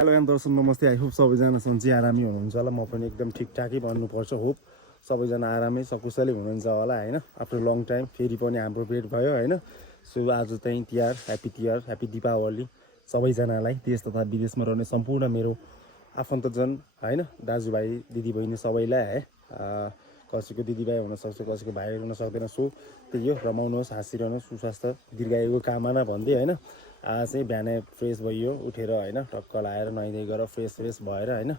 Hello and दर्शक नमस्ते। I hope सबैजना सन्चै आरामै हुनुहुन्छ होला। म पनि एकदम ठिकठाकै भन्नुपर्छ। होप सबैजना आरामै सकुशलै हुनुहुन्छ होला होइन। आफ्टर लङ टाइम फेरि पनि हाम्रो भेट भयो होइन। सो आज चाहिँ तिहार, ह्याप्पी दीपावली सबैजनालाई, देश तथा विदेशमा रहने सम्पूर्ण मेरो आफन्तजन होइन, दाजुभाइ दिदीबहिनी सबैलाई है। कसैको दिदीभाइ हुनसक्छ, कसैको भाइ हुन सक्दैन। सो त्यही हो, रमाउनुहोस्, हाँसिरहनुहोस्, सुस्वास्थ्य दीर्घायुको कामना भन्दै होइन। आज चाहिँ बिहानै फ्रेस भइयो उठेर होइन, टक्क लाएर नुहाइधुवाइ गरेर फ्रेस भएर होइन,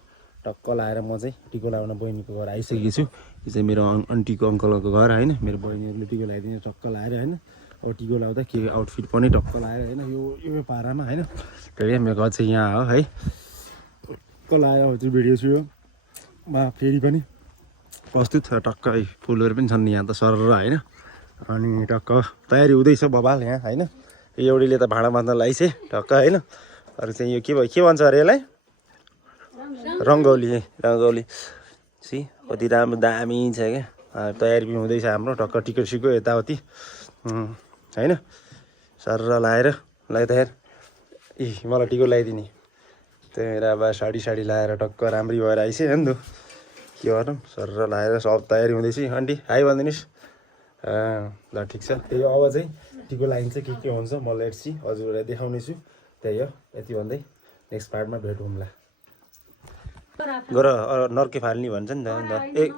टक्क लाएर म चाहिँ टिको लगाउन बहिनीको घर आइसकेको छु। यो चाहिँ मेरो आन्टीको अङ्कलको घर होइन। मेरो बहिनीहरूले टिको लगाइदिने टक्क लाएर होइन। अब टिको लगाउँदा के आउटफिट पनि टक्क लगाएर होइन, यो पारामा होइन। त्यही मेरो घर चाहिँ यहाँ हो है। टक्क लगाएर हो चाहिँ भिडियो छु यो फेरि पनि प्रस्तुत। टक्क फुलहरू पनि छन् यहाँ त सर होइन। अनि टक्क तयारी हुँदैछ बबाल यहाँ होइन। एउटीले त भाँडा बाँध्न लाइछ टक्क होइन। अरू चाहिँ यो के भन्छ अरे यसलाई? रङ्गौली सी कति राम्रो दामी छ क्या। तयारी पनि हुँदैछ हाम्रो। टक्क टिकट सिक्यो यताउति होइन। सर लाएर तयार मलाई टिकट लगाइदिने त्यही मेरो अब साडी लाएर टक्क राम्री भएर आइस है नि त। के गरौँ, सर लाएर सब तयारी हुँदैछ। आन्टी हाई भनिदिनुहोस्। ल ठिक छ। त्यही हो, अब चाहिँ टिको लगाइन्छ के हुन्छ म लेट्स सी हजुरहरूलाई देखाउने छु। त्यही हो, यति भन्दै नेक्स्ट पार्टमा भेटौँला। गर नर्के फाल्ने भन्छ नि त ए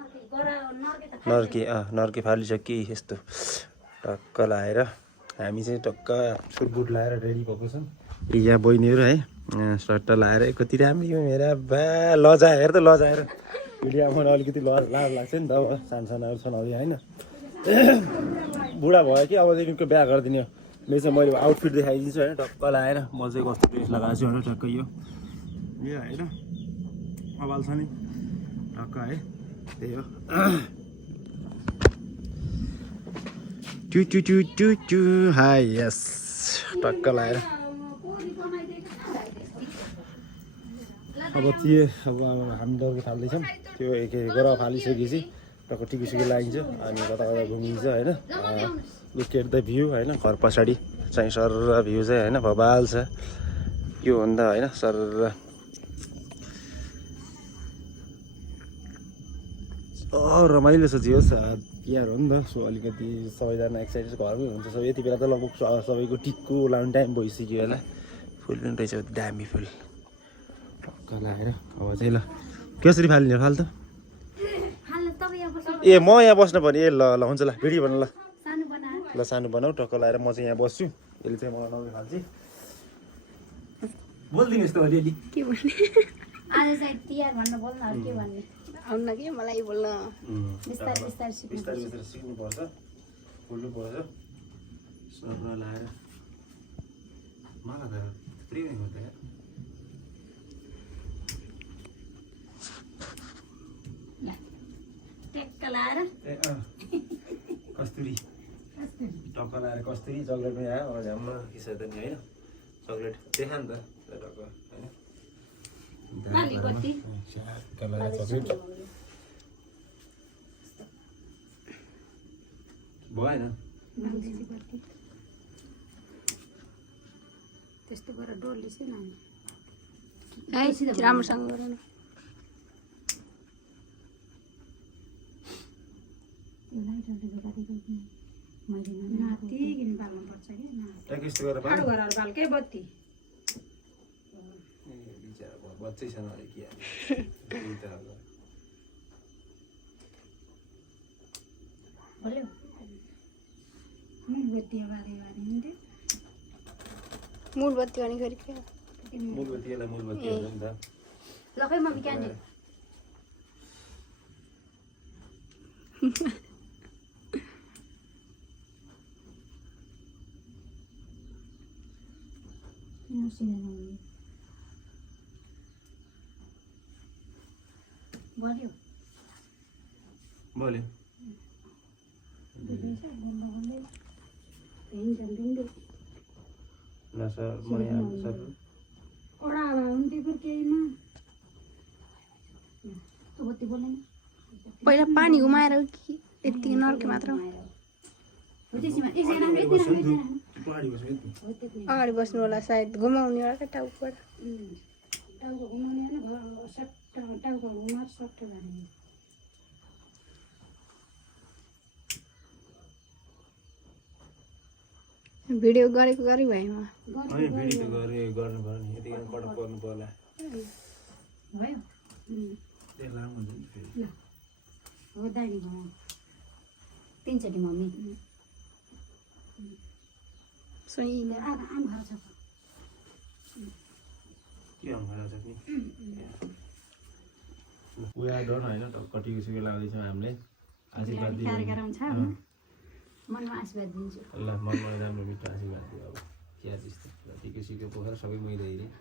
नर्के फालिसक्यो यस्तो। टक्क लाएर हामी चाहिँ टक्क सुटबुट लाएर रेडी भएको छौँ। यहाँ बहिनीहरू है सर्ट लाएर कति राम्रो यो मेरा बा लजाएर भिडियोमा अलिकति लाज लाग्छ नि त। अब सानोहरू छन् अब होइन। बुढा भयो कि अबदेखिको बिहा गरिदिने हो। मेरो चाहिँ मैले आउटफिट देखाइदिन्छु होइन। टक्क लाएर म चाहिँ कस्तो ड्रेस लगाएको छु होइन। टक्क यो होइन अबाल छ नि टक्क है। त्यही हो टु हाई यस टक्क लाएर अब हामी डरको फाल्दैछौँ। त्यो एक गर फालिसकेपछि टक्क टिकिसिकी लागिन्छ अनि कता घुमिन्छ होइन। लुक एट द भ्यू होइन। घर पछाडि चाहिँ सर भ्यू चाहिँ होइन भबाल छ यो भन्दा होइन। सर रमाइलो छ जियोस् तिहार हो नि त। सो अलिकति सबैजना एक्साइटेड घरमै हुन्छ। सो यति बेला त लगभग सबैको टिकको लाउने टाइम भइसक्यो होला। फुल पनि रहेछ दामी फुल टक्क लगाएर। अब चाहिँ ल कसरी फाल्ने फाल त ए म यहाँ बस्नु पर्ने ए ल हुन्छ ल भिडियो बनाऊ ल सानो बनाऊ। टक्क लगाएर म चाहिँ यहाँ बस्छु। यसले चाहिँ मलाई नौलो फाल्छ। बोलिदिनु यस्तो अलिअलि के भन्ने आज चाहिँ तिहार भन्न बोल्न के भन्ने आउन के मलाई बोल्न बिस्तारै सिक्नुपर्छ बोल्नुपर्छ। सर लाएर मलाई त थुप्रै हो त टेक्क लाएर कस्तुरी टक्क लाएर कस्तुरी चक्लेट पनि आयो। अब झ्याम्मा किसा त नि होइन। चक्लेट देखा नि त टक्क होइन। चक्लेट भएन त्यस्तो गरेर डोल्ली चाहिँ नानी राम्रोसँग गरौँ। नातिकिन बाल्नुपर्छ कि यस्तो गरेर ठाडो गरेर बाल्कै बत्ती बच्चै छैन अरे के बोल्यो बत्ती बारे हुन्थ्यो। मूल बत्ती भने फेरि के मूलबत्तीलाई मूलबत्ती हुन्छ नि त। ल खै मम्मी क्यान्डी बोल्यो ल सर म यहाँ सर कडा हुन्थ्यो फेरि केहीमा त्यो बत्ती बोल्दैन। पहिला पानी घुमाएर कि यतिकै नर्के मात्र अगाडि बस्नु होला सायद घुमाउने होला क्या टाउकोबाट टाउको घुमाउने होइन टाउको घुमाएर सट्ट गर्ने भिडियो गरेको गरे भएमा अनि भिडियो त गर्नु पर्यो नि यति कट गर्नु पर्ला भयो त्यो लामो हुन्छ नि फेरि हो दानी घुमाउनु तिनचोटि मम्मी सोही आम घर छ के हुन्छ नि उया डन होइन त कटिको सुके लाग्दैछ हामीले आशीर्वाद दिनु कार्यक्रम छ मनमा आशीर्वाद दिन्छु ल मनमा राम्रो मिठो आशीर्वाद दियो अब क्या त्यस्तो कतिको सिके पोखर सबै मैले हेरेँ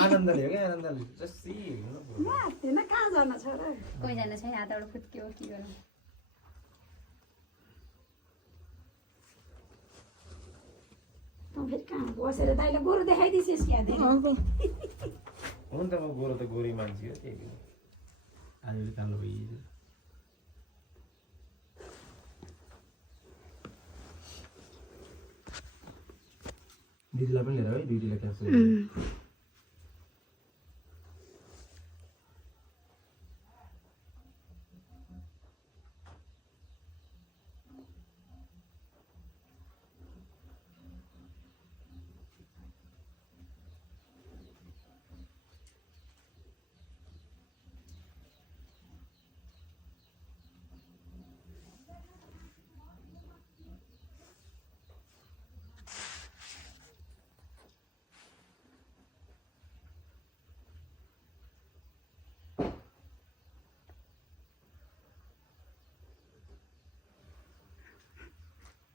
आनन्दले हो क्या आनन्दले जस्तै कहाँ जान छ र कोहीजना छैन हातबाट फुत्क्यो के गर्नु तँ फेरि कहाँ बसेर दाइलाई गोरु देखाइदिएछस् क्या हुन त म गोरो त गोरी मान्छे हो त्यही आजले कालो भइयो दिदीलाई पनि लिएर है दिदीलाई क्याप्चर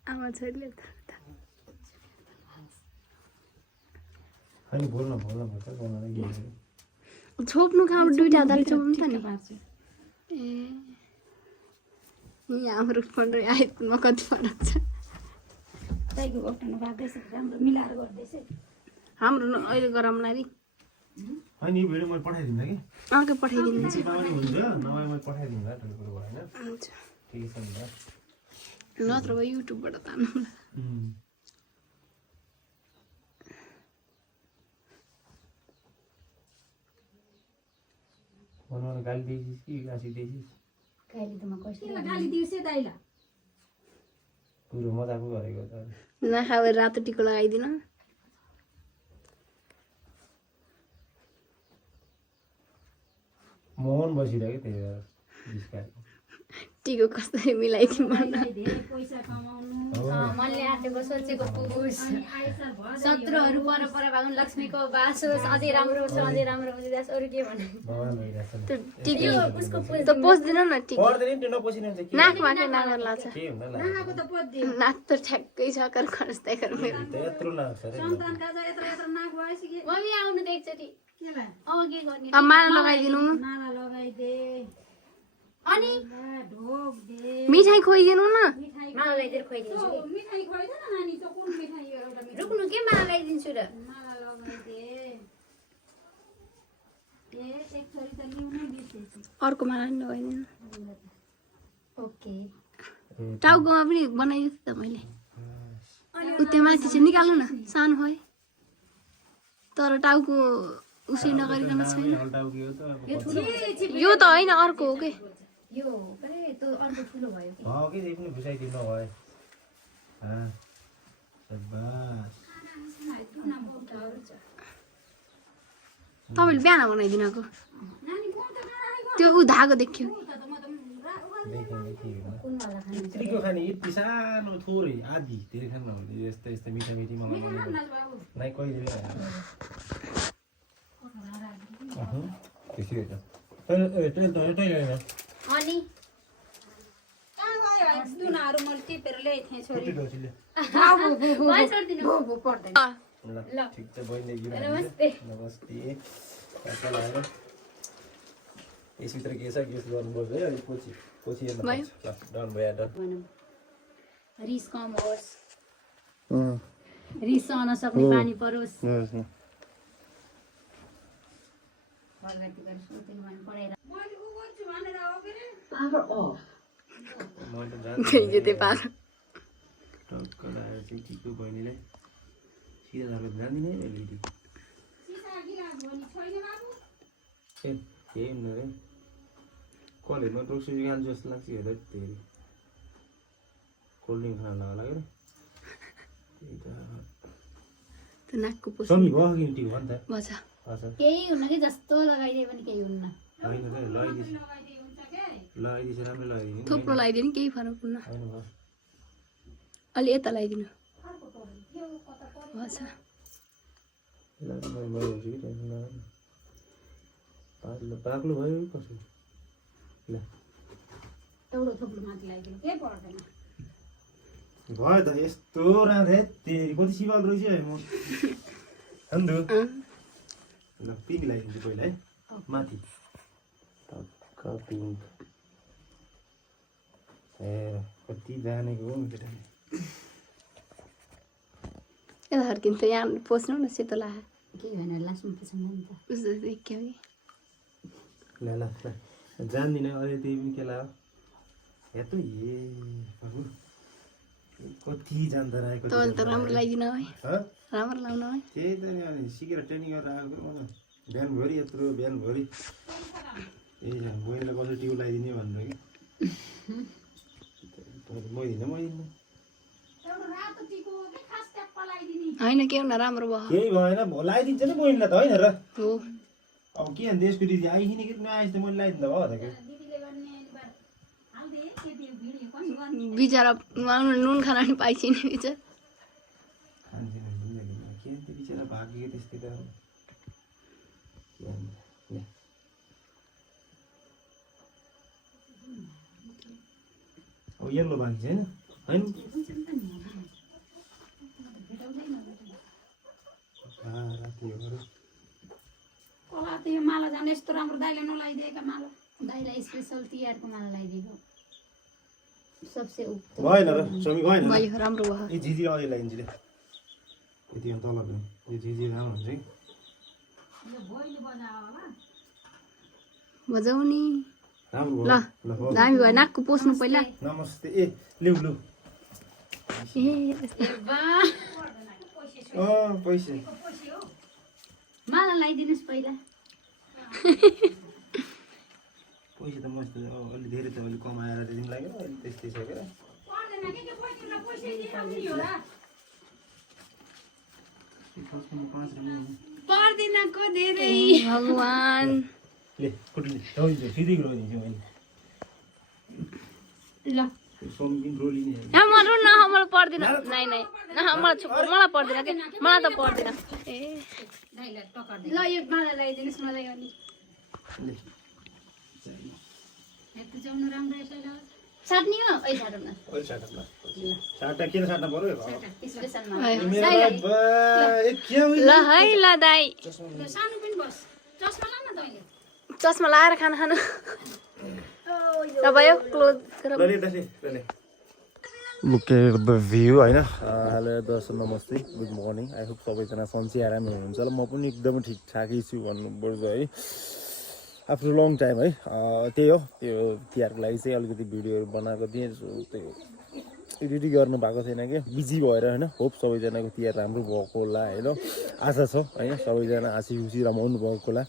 आमा छोरीले अनि बोल्न पर्छ बोल्न के छोप्नु कहाँबाट दुईटा हातले छोप्नु त नि ए यहाँ हाम्रो फन्ड आइपुग्नुमा कति फरक छ दाइको घटना भाग्दैछ राम्रो मिलाएर गर्दैछ हाम्रो अहिले गरमलाई नि होइन यो भिडियो मैले पठाइदिँदा कि अर्कै पठाइदिनुहुन्छ नभए हुन्छ नभए मैले पठाइदिँदा ठुलो कुरो भएन हुन्छ ठिकै छ नि त नत्र भए युट्युबबाट तान्नु भनौँ गाली दिएछिस् कि गाँसी दिएछिस् गाली त म कसैलाई गाली दिएछ दाइलाई पुरो मजाक पो गरेको त नखाएर रातो टिको लगाइदिनु मोहन बसिरहेको त्यही भएर जिस्काएको टिको कसरी मिलाइदिनु धेरै पैसा कमाउनु मनले आँटेको सोचेको पुगोस् शत्रुहरू परपर भागुन् लक्ष्मीको बास होस् अझै राम्रो होस् अझै राम्रो होस् जास अरू के भन्ने भगवान भइरहेको छ त्यो टिको त पोस्दिनु न टिको पर्दैन नि त्यो नपसिने हुन्छ के नाकमा के नागर लाग्छ के हुन लाग्छ नाको त पद्दियो नाक त ठ्याक्कै छ कर खरस्दै कर मेरो त्यत्रो लाग्छ रे सन्तानका चाहिँ यत्र नाक भएपछि के मम्मी आउनु त एकचोटि केलाई अब के गर्ने अब माला लगाइदिनु नाला लगाइदे अनि ढोक दे मिठाई खोइदिनु न माला लगाइदिएर खुवाइदिन्छु मिठाई खुवाइदे न नानी त कुन मिठाई हो एउटा रुक्नु के माला लगाइदिन्छु र माला लगाइदे एक छोरी त ल्याउनै बिर्सेछु अर्को माला नि लगाइदिनु ओके टाउकोमा पनि बनाइदिएको त मैले उ त्यो माथि चाहिँ निकाल्नु न सानो भयो तर टाउको उसै नगरिकन छैन यो त होइन अर्को हो के यो पनि त्यो अर्को ठुलो भयो कि हो कि पनि घुसाइदिनु भयो शाबास तपाईँले बिहान बनाइदिनको नानी कोन त गाएको त्यो ऊ धागो देख्यो यत्तिको खाने यति सानो थोरै आधी धेरै खानु नभने यस्तै यस्तै मिठा मिठी मलाई मन नाइ कहिले त्यसै त अनि कहाँ गयो दुनाहरू मैले टिपेर ल्याइ थिएँ छोरी पर्दैन ल ठिक छ बहिनी नमस्ते यसभित्र के छ गेस गर्नुपर्छ है अलिक पछि हेर्नु पर्छ ल डन भयो डन रिस कम होस् रिस सहन सक्ने पानी परोस् यो त्यो पार टक्क लगाएर चाहिँ टिको बहिनीलाई सिधा धारको जान्दिनँ है मैले सेम केही हुन्न रे कलेजमा टोक्सी गान जस्तो लाग्छ हेर्दा धेरै कोल्ड ड्रिङ्क खान होला क्या त्यही त त्यो नाकको पोस समी भयो कि टिक भयो नि त भन्छ हजुर केही हुन्न कि जस्तो लगाइदिए पनि केही हुन्न होइन रे लगाइदिएछ राम्रो लगाइदिनु थुप्रो लगाइदिनु केही फरक हुन्न होइन भयो अलि यता लगाइदिनु भन्छ बाक्लो भयो कसो ल एउटा थुप्रो माथि लगाइदिनु केही पर्दैन भयो त यस्तो राँधे तेरि कति सिवाल रहेछ है म अन्धु ल पिङ्क लगाइदिन्छु पहिला है माथि टक्क पिङ्क ए कति जानेको हो केटाले यता फर्किन्छ यहाँ पोस्नु न सेतो ला केही भएन लास्टमा पछाडि नि त उस्तो क्या ल ल जान्दिनँ अहिले त्यही पनि के लाग्यो हेर्नु ए बाबु कति जान्दा रहेको तल त राम्रो लगाइदिनु है ह राम्रो लाउनु है त्यही त नि अनि सिकेर ट्रेनिङ गरेर आएको म त बिहानभरि यत्रो बिहानभरि ए मैले कसरी ट्युब लगाइदिने भनेर कि म दिन्न होइन के हुन राम्रो भयो केही भएन लगाइदिन्छ नि बहिनीलाई त होइन र हो अब के भन्छ देशको दिदी आइकिन कि नआएछ त मैले लगाइदिँदा भयो त के बिचरा उहाँले नुन खाना नि पाइछिन् बिचरा खान्छन् के त्यो बिचरा भाग्यो त्यस्तै त अब यल्लो बाँकी छैन होइन राति हो कला त यो माला जाने यस्तो राम्रो दाइले नलाइदिएका माला दाइलाई स्पेसल तिहारको माला लगाइदिएको सबसे उक्त भएन र समी भएन भयो राम्रो भयो ए झिझी अझै लगाइदिन्छु रे यति तल यो झिझी राम्रो हुन्छ कि बजाउने राम्रो ल भयो ल दामी भयो नाकको पोस्नु पहिला नमस्ते ए लिउ लु ए पैसा माला लगाइदिनुहोस् पहिला पैसा त मस्त अलि धेरै त अलि कमाएर त दिनु लाग्यो अलि त्यस्तै छ क्या पर्दिनको धेरै भगवान ले कुटुले रोइदिन्छु सिधै रोइदिन्छु मैले ल सोमकिन रोलिने मलाई न मलाई पर्दैन नाइ नाइ मलाई पर्दैन के मलाई त पर्दैन ए दाइलाई टक्कर ल यो माला लगाइदिनुहोस् मलाई अनि ले हेर्नु जाउनु राम्रो यसो साट्नी हो ओइ साटौँ न ओइ साटा ल साटा किन साट्न पर्यो स्पेसल है। माला ए के हो ल है ल दाइ सानो पनि बस चस्मा लाउन तैँले चस्मा लाएर खाना खानु ल भयो close Look at the view होइन हेलो दर्शक नमस्ते गुड मर्निङ आई होप सबैजना सन्चै आरामै हुनुहुन्छ ल म पनि एकदमै ठिकठाकै छु भन्नुपर्छ है आफ्टर लङ टाइम है त्यही हो त्यो तिहारको लागि चाहिँ अलिकति भिडियोहरू बनाएको थिएँ त्यही हो एडिटिङ गर्नु भएको थिएन कि बिजी भएर होइन होप सबैजनाको तिहार राम्रो भएको होला होइन आशा छ होइन सबैजना हाँसी खुसी रमाउनु भएको होला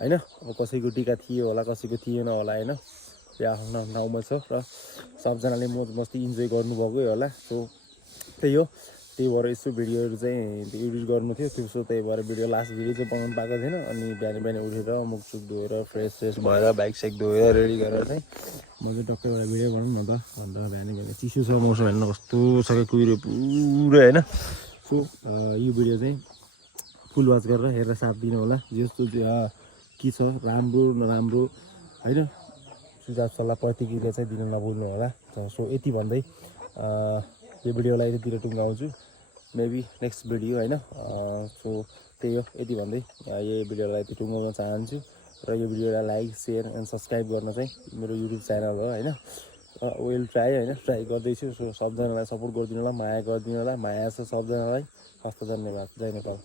होइन अब कसैको टिका थियो होला कसैको थिएन होला होइन त्यो आफ्नो ठाउँमा छ र सबजनाले मोज मस्ती इन्जोय गर्नुभएकै होला सो त्यही हो त्यही भएर यसो भिडियोहरू चाहिँ एडिट गर्नु थियो त्यसो त्यही भएर भिडियो लास्ट भिडियो चाहिँ बनाउनु पाएको थिएन अनि बिहान बिहान उठेर मुखसुख धोएर फ्रेस भएर बाइक साइक धोएर रेडी गरेर चाहिँ म चाहिँ टक्कै एउटा भिडियो गरौँ न त भनेर बिहान बिहान चिसो छ मौसम हेर्नु कस्तो छ क्या कुहिरो पुरै होइन सो यो भिडियो चाहिँ फुल वाच गरेर हेरेर साथ दिनु होला जस्तो के छ राम्रो नराम्रो होइन सुझाव सल्लाह प्रतिक्रिया चाहिँ दिन नभुल्नु होला सो यति भन्दै यो भिडियोलाई यतितिर टुङ्गाउँछु मेबी नेक्स्ट भिडियो होइन सो त्यही हो यति भन्दै यो भिडियोलाई यति टुङ्गाउन चाहन्छु र यो भिडियोलाई लाइक सेयर एन्ड सब्सक्राइब गर्न चाहिँ मेरो युट्युब च्यानल हो होइन वेल ट्राई होइन ट्राई गर्दैछु सो सबजनालाई सपोर्ट गरिदिनु होला माया गरिदिनु होला माया छ सबजनालाई हस्त धन्यवाद जय नेपाल।